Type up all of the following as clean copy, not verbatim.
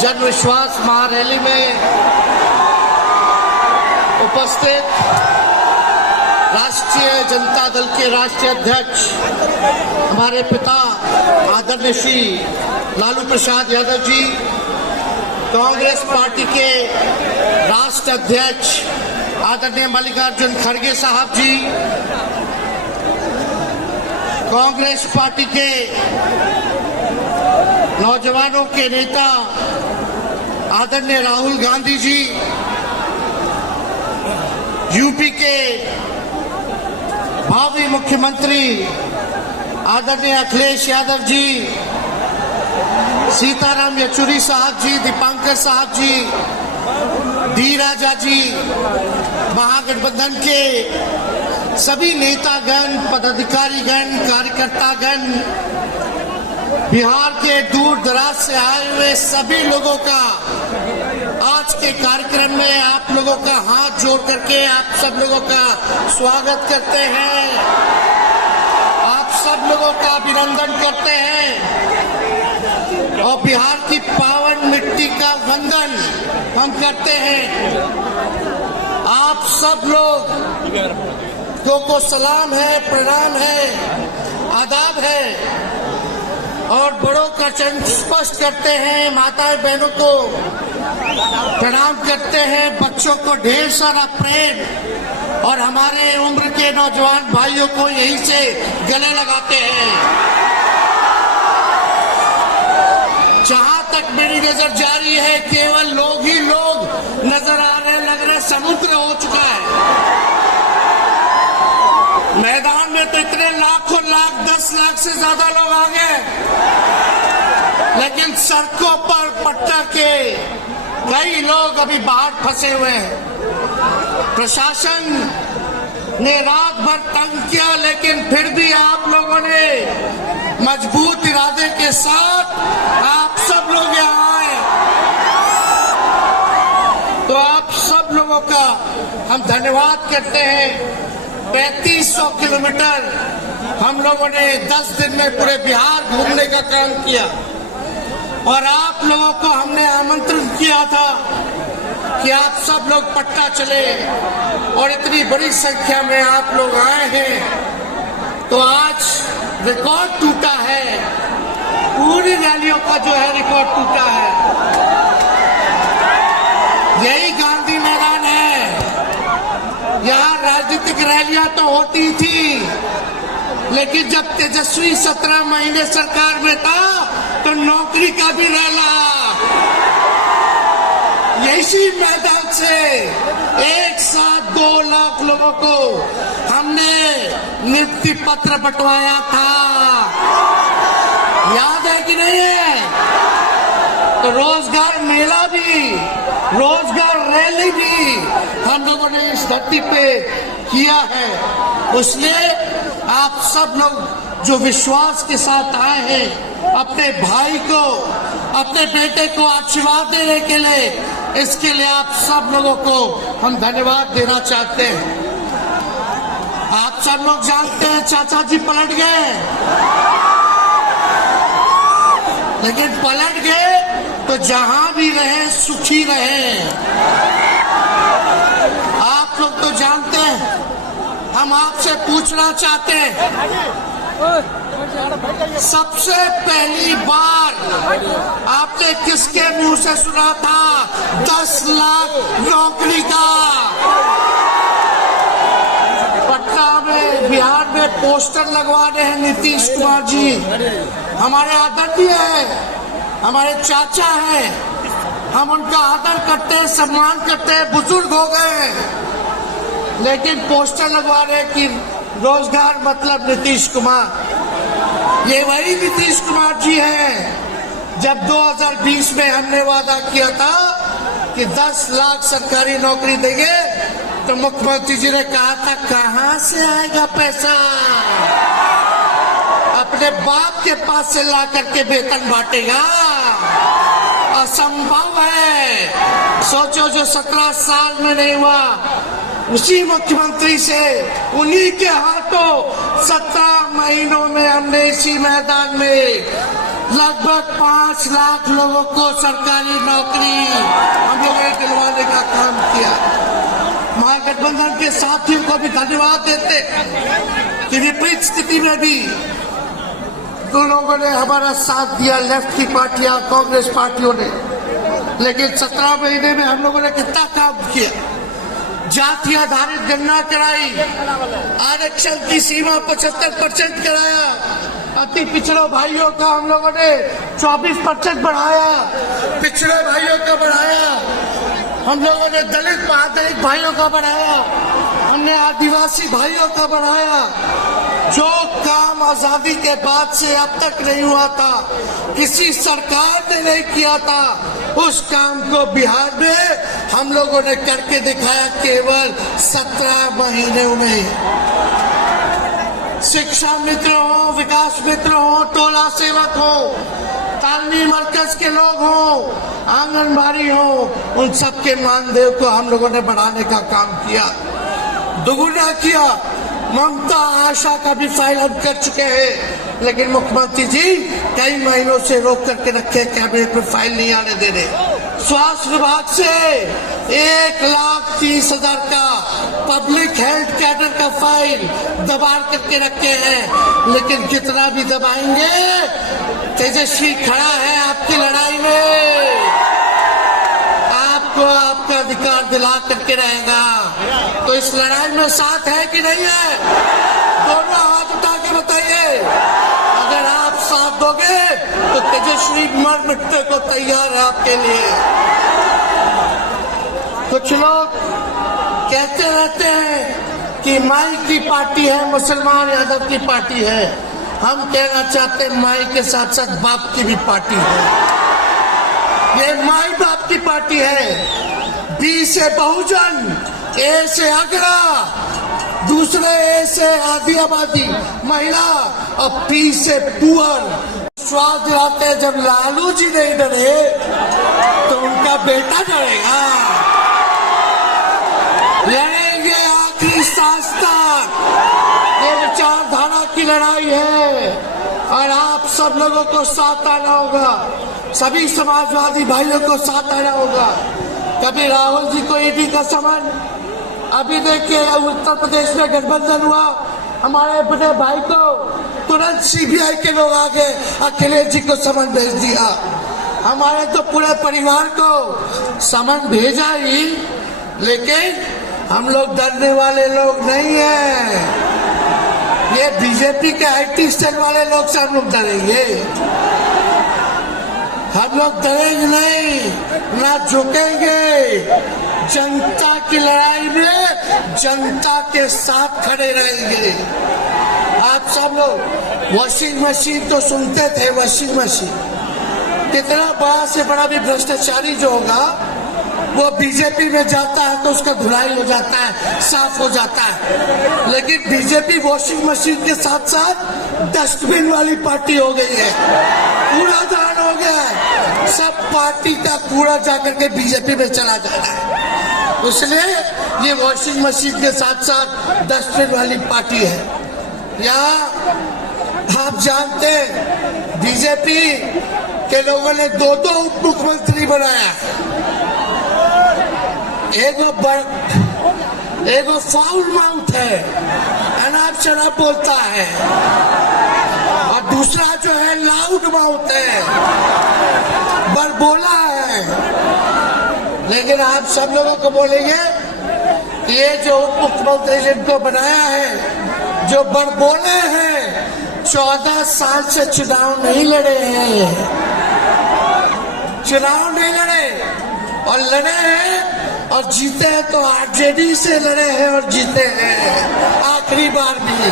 जन विश्वास महारैली में उपस्थित राष्ट्रीय जनता दल के राष्ट्रीय अध्यक्ष हमारे पिता आदरणीय श्री लालू प्रसाद यादव जी, कांग्रेस पार्टी के राष्ट्रीय अध्यक्ष आदरणीय मल्लिकार्जुन खड़गे साहब जी, कांग्रेस पार्टी के नौजवानों के नेता आदरणीय राहुल गांधी जी, यूपी के भावी मुख्यमंत्री आदरणीय अखिलेश यादव जी, सीताराम येचुरी साहब जी, दीपांकर साहब जी, डी राजा जी, महागठबंधन के सभी नेतागण, पदाधिकारीगण, कार्यकर्तागण, बिहार के दूर दराज से आए हुए सभी लोगों का आज के कार्यक्रम में आप लोगों का हाथ जोड़ करके आप सब लोगों का स्वागत करते हैं, आप सब लोगों का अभिनंदन करते हैं और बिहार की पावन मिट्टी का वंदन हम करते हैं। आप सब लोगों को सलाम है, प्रणाम है, आदाब है और बड़ों का चरण स्पष्ट करते हैं, माताएं बहनों को प्रणाम करते हैं, बच्चों को ढेर सारा प्रेम और हमारे उम्र के नौजवान भाइयों को यहीं से गले लगाते हैं। जहां तक मेरी नजर जा रही है केवल लोग ही लोग नजर आ रहे हैं, लग रहे समुद्र हो चुका है। मैदान में तो इतने लाखों लाख 10 लाख से ज्यादा लोग आ गए, लेकिन सड़कों पर पटना के कई लोग अभी बाहर फंसे हुए हैं। प्रशासन ने रात भर तंग किया, लेकिन फिर भी आप लोगों ने मजबूत इरादे के साथ आप सब लोग यहाँ आए, तो आप सब लोगों का हम धन्यवाद करते हैं। 3500 किलोमीटर हम लोगों ने 10 दिन में पूरे बिहार घूमने का काम किया और आप लोगों को हमने आमंत्रण किया था कि आप सब लोग पटना चले और इतनी बड़ी संख्या में आप लोग आए हैं, तो आज रिकॉर्ड टूटा है, पूरी रैलियों का जो है रिकॉर्ड टूटा है। यही गांधी मैदान है, यहाँ राजनीतिक रैलियां तो होती थी, लेकिन जब तेजस्वी 17 महीने सरकार में था तो नौकरी का भी रैला इसी मैदान से एक साथ 2 लाख लोगों को हमने नियुक्ति पत्र बंटवाया था, याद है कि नहीं है? तो रोजगार मेला भी, रोजगार रैली भी हम लोगों ने इस धरती पे किया है। इसलिए आप सब लोग जो विश्वास के साथ आए हैं अपने भाई को, अपने बेटे को आशीर्वाद देने के लिए, इसके लिए आप सब लोगों को हम धन्यवाद देना चाहते हैं। आप सब लोग जानते हैं चाचा जी पलट गए, लेकिन पलट गए तो जहां भी रहे सुखी रहे। आप लोग तो जानते हैं, हम आपसे पूछना चाहते हैं, सबसे पहली बार आपने किसके मुंह से सुना था 10 लाख नौकरी का? पटना में, बिहार में पोस्टर लगवा रहे हैं नीतीश कुमार जी, हमारे आदरणीय है, हमारे चाचा हैं, हम उनका आदर करते हैं, सम्मान करते हैं, बुजुर्ग हो गए हैं, लेकिन पोस्टर लगवा रहे हैं कि रोजगार मतलब नीतीश कुमार। ये वही नीतीश कुमार जी हैं जब 2020 में हमने वादा किया था कि 10 लाख सरकारी नौकरी देंगे, तो मुख्यमंत्री जी ने कहा था कहां से आएगा पैसा, अपने बाप के पास से ला करके वेतन बांटेगा, असंभव है। सोचो जो 17 साल में नहीं हुआ, उसी मुख्यमंत्री से, उन्हीं के हाथों 17 महीनों में हमने इसी मैदान में लगभग 5 लाख लोगों को सरकारी नौकरी हम लोगों ने दिलवाने का काम किया। महागठबंधन के साथियों को भी धन्यवाद देते कि विपरीत स्थिति में भी तो लोगों ने हमारा साथ दिया, लेफ्ट की पार्टियां, कांग्रेस पार्टियों ने। लेकिन 17 महीने में हम लोगों ने कितना काम किया। जाति आधारित गणना कराई, आरक्षण की सीमा 75% कराया, अति पिछड़े भाइयों का हम लोगों ने 24% बढ़ाया, पिछड़े भाइयों का बढ़ाया, हम लोगों ने दलित महादलित भाइयों का बढ़ाया, हमने आदिवासी भाइयों का बढ़ाया। जो काम आजादी के बाद से अब तक नहीं हुआ था, किसी सरकार ने नहीं किया था, उस काम को बिहार में हम लोगों ने करके दिखाया केवल 17 महीनों में। शिक्षा मित्र हो, विकास मित्र हो, टोला सेवक हो, तालमी मरकज के लोग हो, आंगनबाड़ी हो, उन सबके मानदेय को हम लोगों ने बढ़ाने का काम किया, दोगुना किया। ममता आशा का भी फाइल हम कर चुके हैं, लेकिन मुख्यमंत्री जी कई महीनों से रोक करके रखे कैबिनेट में फाइल नहीं आने दे रहे। स्वास्थ्य विभाग से 1,30,000 का पब्लिक हेल्थ कैडर का फाइल दबा करके रखे हैं, लेकिन कितना भी दबाएंगे, तेजस्वी खड़ा है आपकी लड़ाई में, आपको आपका अधिकार दिला करके रहेगा। तो इस लड़ाई में साथ है कि नहीं है? दोनों हाथ उठा के बताइए। अगर आप साथ दोगे तो तेजस्वी मर मिटने को तैयार है आपके लिए। कुछ लोग कहते रहते हैं कि माई की पार्टी है, मुसलमान यादव की पार्टी है। हम कहना चाहते हैं माई के साथ साथ बाप की भी पार्टी है। ये माई बाप की पार्टी है। बी से बहुजन, ए से आगरा, दूसरे ए से आदि आबादी महिला और पी से पुअर। स्वाद दिलाते जब लालू जी नहीं डरे तो उनका बेटा डरेगा। लड़ेंगे आखिरी सांस तक। ये विचारधारा की लड़ाई है और आप सब लोगों को साथ आना होगा, सभी समाजवादी भाइयों को साथ आना होगा। कभी राहुल जी को ईडी का समन, अभी देखिए उत्तर प्रदेश में गठबंधन हुआ, हमारे बड़े भाई को तुरंत सीबीआई के लोग आ गए, अखिलेश जी को समन भेज दिया। हमारे तो पूरे परिवार को समन भेजा ही, लेकिन हम लोग डरने वाले लोग नहीं हैं। ये बीजेपी के IT सेल वाले लोग से हम लोग डरेंगे, हम लोग डरेंगे नहीं, ना झुकेंगे। जनता की लड़ाई में जनता के साथ खड़े रहेंगे। आप सब लोग वॉशिंग मशीन तो सुनते थे, वॉशिंग मशीन कितना बड़ा से बड़ा भी भ्रष्टाचारी जो होगा वो बीजेपी में जाता है तो उसका धुलाई हो जाता है, साफ हो जाता है। लेकिन बीजेपी वॉशिंग मशीन के साथ साथ डस्टबिन वाली पार्टी हो गई है, कूड़ादान हो गया है। सब पार्टी का कूड़ा जाकर के बीजेपी में चला जा रहा है, इसलिए ये वॉशिंग मशीन के साथ साथ डस्टबिन वाली पार्टी है। यहाँ आप जानते हैं बीजेपी के लोगों ने 2 उप मुख्यमंत्री बनाया। एगो फाउल माउथ है, अनाप शनाप बोलता है, और दूसरा जो है लाउड माउथ है, बड़बोला है। लेकिन आप सब लोगों को बोलेंगे ये जो उप मुख्यमंत्री जिनको बनाया है, जो बड़बोले हैं, 14 साल से चुनाव नहीं लड़े हैं, चुनाव नहीं लड़े, और लड़े हैं और जीते हैं तो आरजेडी से लड़े हैं और जीते हैं आखिरी बार भी।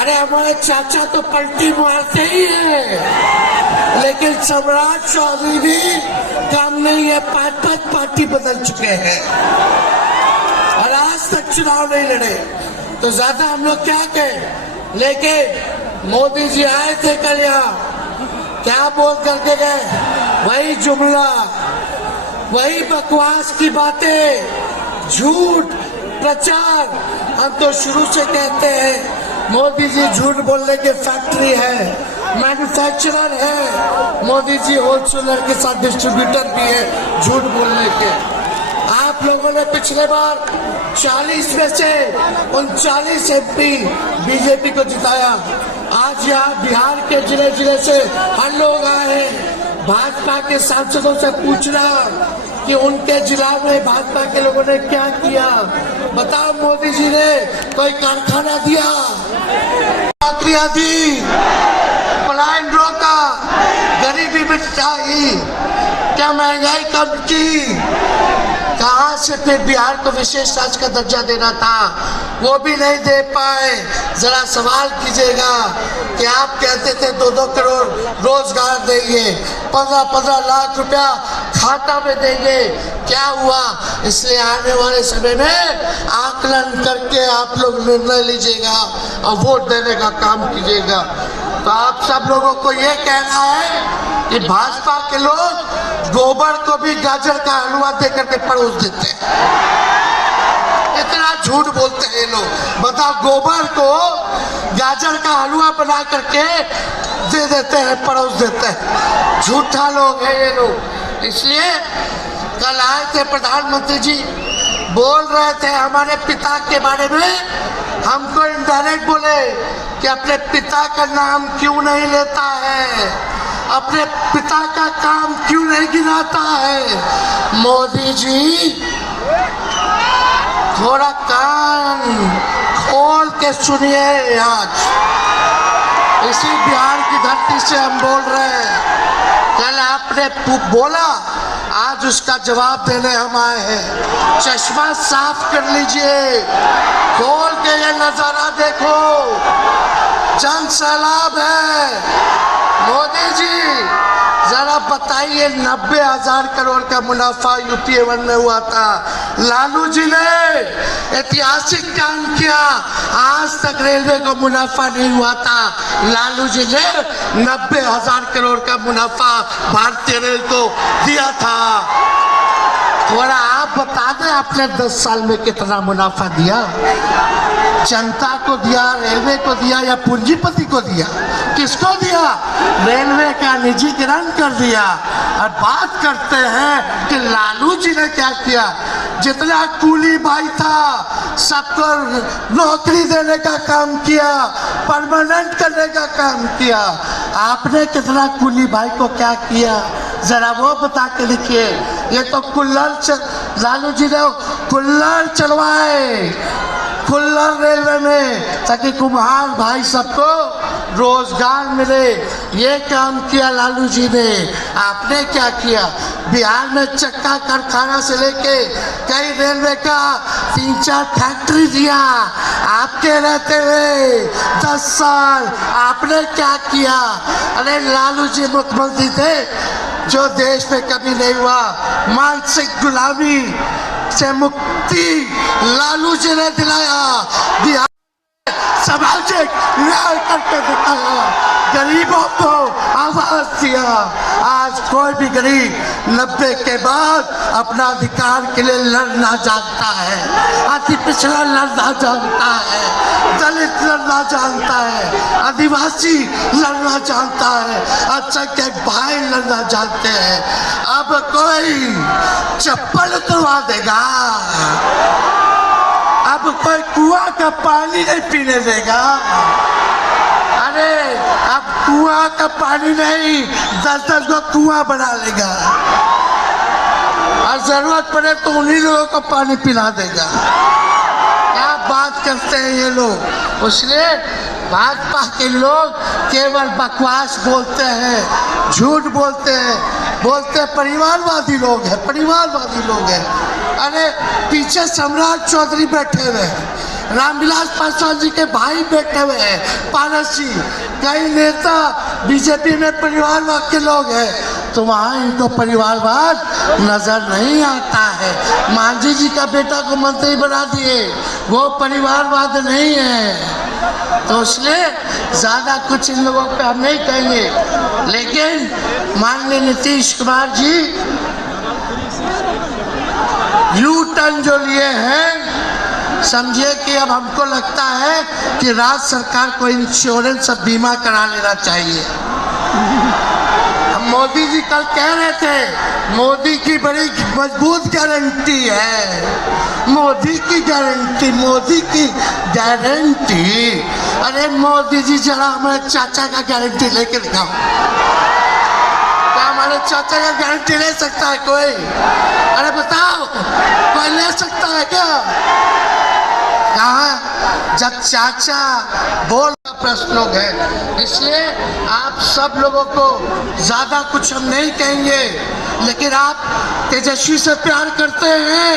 अरे हमारे चाचा तो पलटी मारते ही हैं, लेकिन सम्राट चौधरी भी काम नहीं है, 5 पार्टी बदल चुके हैं और आज तक चुनाव नहीं लड़े। तो ज्यादा हम लोग क्या कहें, लेकिन मोदी जी आए थे कल यहाँ, क्या बोल करके गए, वही जुमला, वही बकवास की बातें, झूठ प्रचार। हम तो शुरू से कहते हैं मोदी जी झूठ बोलने की फैक्ट्री है, मैन्युफैक्चरर है, मोदी जी होलसेलर के साथ डिस्ट्रीब्यूटर भी है झूठ बोलने के। आप लोगों ने पिछले बार 40 में से 39 MP बीजेपी को जिताया। आज यहाँ बिहार के जिले जिले से हर लोग आए हैं, भाजपा के सांसदों से पूछना कि उनके जिला में भाजपा के लोगों ने क्या किया। बताओ, मोदी जी ने कोई कारखाना दिया, नौकरियां दी, पलायन रोका, गरीबी मिटाई, क्या महंगाई कम की? कहाँ से फिर बिहार को विशेष राज्य का दर्जा देना था, वो भी नहीं दे पाए। जरा सवाल कीजिएगा कि आप कहते थे 2-2 करोड़ रोजगार देंगे, 15-15 लाख रुपया खाता में देंगे, क्या हुआ? इसलिए आने वाले समय में आकलन करके आप लोग निर्णय लीजिएगा और वोट देने का काम कीजिएगा। तो आप सब लोगों को ये कहना है कि भाजपा के लोग गोबर को भी गाजर का हलवा दे करके परोस देते हैं। इतना झूठ बोलते हैं ये लोग। बताओ, गोबर को गाजर का हलवा बना करके दे देते हैं, परोस देते हैं। झूठा लोग हैं ये लोग। इसलिए कल आए थे प्रधानमंत्री जी, बोल रहे थे हमारे पिता के बारे में, हमको इनडायरेक्ट बोले कि अपने पिता का नाम क्यों नहीं लेता है, अपने पिता का काम क्यों नहीं गिनाता है। मोदी जी थोड़ा कान खोल के सुनिए। आज इसी बिहार की धरती से हम बोल रहे हैं। कल आपने बोला, आज उसका जवाब देने हम आए हैं। चश्मा साफ कर लीजिए, खोल के ये नजारा देखो, जन सैलाब है। मोदी जी जरा बताइए, 90,000 करोड़ का मुनाफा UPA 1 में हुआ था, लालू जी ने ऐतिहासिक काम किया। आज तक रेलवे को मुनाफा नहीं हुआ था, लालू जी ने 90,000 करोड़ का मुनाफा भारतीय रेल को दिया था। थोड़ा आप बता दें, आपने 10 साल में कितना मुनाफा दिया? जनता को दिया, रेलवे को दिया या पूंजीपति को दिया? किसको दिया? रेलवे का निजीकरण कर दिया। और बात करते हैं कि लालू जी ने क्या किया। जितना कूली भाई था सबको नौकरी देने का काम किया, परमानेंट करने का काम किया। आपने कितना कूली भाई को क्या किया, जरा वो बता के लिखिए। ये तो लालू जी ने कुल्लर चलवाए, कुल्लर रेलवे में, ताकि कुम्हार भाई सबको रोजगार मिले। ये काम किया लालू जी ने। आपने क्या किया? बिहार में चक्का कारखाना से लेके कई रेलवे का 3-4 फैक्ट्री दिया। आपके रहते हुए 10 साल आपने क्या किया? अरे लालू जी मुख्यमंत्री थे जो देश में कभी नहीं हुआ। मानसिक गुलामी से मुक्ति लालू जी ने दिलाया, बिहार सामाजिक न्याय करके दिखाया, गरीबों को आवाज दिया। आज कोई भी गरीब 90 के बाद अपना अधिकार के लिए लड़ना जानता है, अति पिछड़ा लड़ना जानता है, दलित लड़ना जानता है, आदिवासी लड़ना जानता है, अल्पसंख्यक भाई लड़ना जानते हैं। अब कोई चप्पल उतरवा देगा, अब कोई कुआं का पानी नहीं पीने देगा। अरे अब कुआं का पानी नहीं, 10-10 को कुआं बना लेगा और जरूरत पड़े तो उन्हीं लोगों को पानी पिला देगा। क्या बात करते हैं ये लोग। इसलिए भाजपा के लोग केवल बकवास बोलते हैं, झूठ बोलते हैं, बोलते परिवारवादी लोग हैं, परिवारवादी लोग हैं। अरे पीछे सम्राट चौधरी बैठे हुए हैं, रामविलास पासवान जी के भाई बैठे हुए हैं, पारस जी, कई नेता बीजेपी में परिवारवाद के लोग हैं। तो वहाँ इनको परिवारवाद नजर नहीं आता है। मांझी जी का बेटा को मंत्री बना दिए, वो परिवारवाद नहीं है। तो इसलिए ज्यादा कुछ इन लोगों पे हम नहीं कहेंगे। लेकिन माननीय नीतीश कुमार जी यू टर्न जो लिए हैं समझिए कि अब हमको लगता है कि राज्य सरकार को इंश्योरेंस और बीमा करा लेना चाहिए। मोदी जी कल कह रहे थे मोदी की बड़ी मजबूत गारंटी है, मोदी की गारंटी, मोदी की गारंटी। अरे मोदी जी जरा हमारे चाचा का गारंटी लेके दिखाओ। क्या हमारे चाचा का गारंटी ले सकता है कोई? अरे बताओ, कोई ले सकता है क्या? कहाँ? जब चाचा बोल प्रश्न है, इसलिए आप सब लोगों को ज्यादा कुछ हम नहीं कहेंगे, लेकिन आप तेजस्वी से प्यार करते हैं?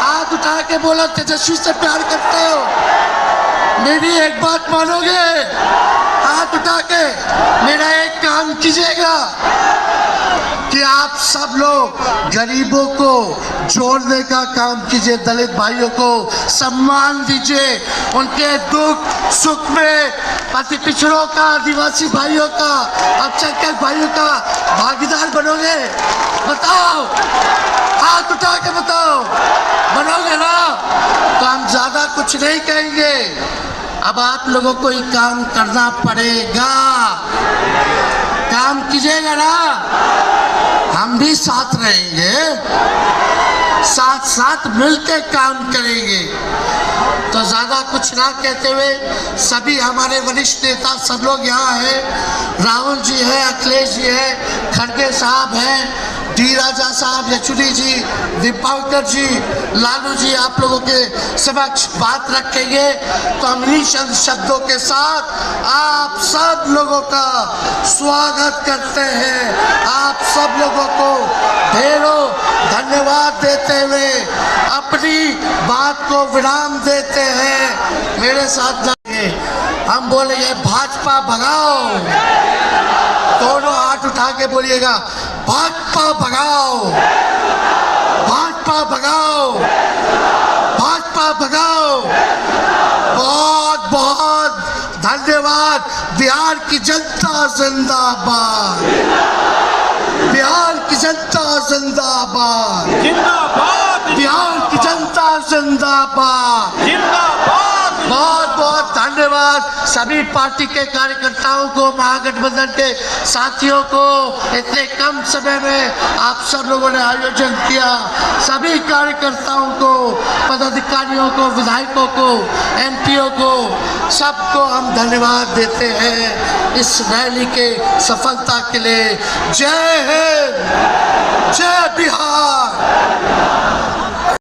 हाथ उठा के बोलो, तेजस्वी से प्यार करते हो? मेरी एक बात मानोगे? हाथ उठा के मेरा एक काम कीजिएगा कि आप सब लोग गरीबों को जोड़ने का काम कीजिए, दलित भाइयों को सम्मान दीजिए, उनके दुख सुख में पति पिछड़ों का, आदिवासी भाइयों का, अल्पसंख्यक भाइयों का भागीदार बनोगे? बताओ, हाथ उठा के बताओ, बनोगे ना? तो हम ज्यादा कुछ नहीं कहेंगे। अब आप लोगों को ही काम करना पड़ेगा, काम कीजिएगा ना? हम भी साथ रहेंगे, साथ साथ मिलकर काम करेंगे। तो ज्यादा कुछ ना कहते हुए सभी हमारे वरिष्ठ नेता सब लोग यहाँ हैं। राहुल जी है, अखिलेश जी है, खड़गे साहब हैं, डी राजा साहब, यचुरी जी, दीपावकर जी, लालू जी आप लोगों के समक्ष बात रखेंगे। तो हम इन्हीं शब्दों के साथ आप सब लोगों का स्वागत करते हैं, आप सब लोगों को ढेरों धन्यवाद देते हुए अपनी बात को विराम देते हैं। मेरे साथ जाइए, हम बोलेंगे भाजपा भगाओ, दोनों हाथ उठा के बोलिएगा, भाजपा भगाओ, भाजपा भगाओ, भाजपा भगाओ। बहुत बहुत धन्यवाद। बिहार की जनता जिंदाबाद, बिहार की जनता जिंदाबाद, जिंदाबाद, बिहार की जनता जिंदाबाद, जिंदाबाद। बहुत बहुत धन्यवाद सभी पार्टी के कार्यकर्ताओं को, महागठबंधन के साथियों को। इतने कम समय में आप सब लोगों ने आयोजन किया। सभी कार्यकर्ताओं को, पदाधिकारियों को, विधायकों को, एमपीओ को, सबको हम धन्यवाद देते हैं इस रैली के सफलता के लिए। जय हिंद, जय बिहार।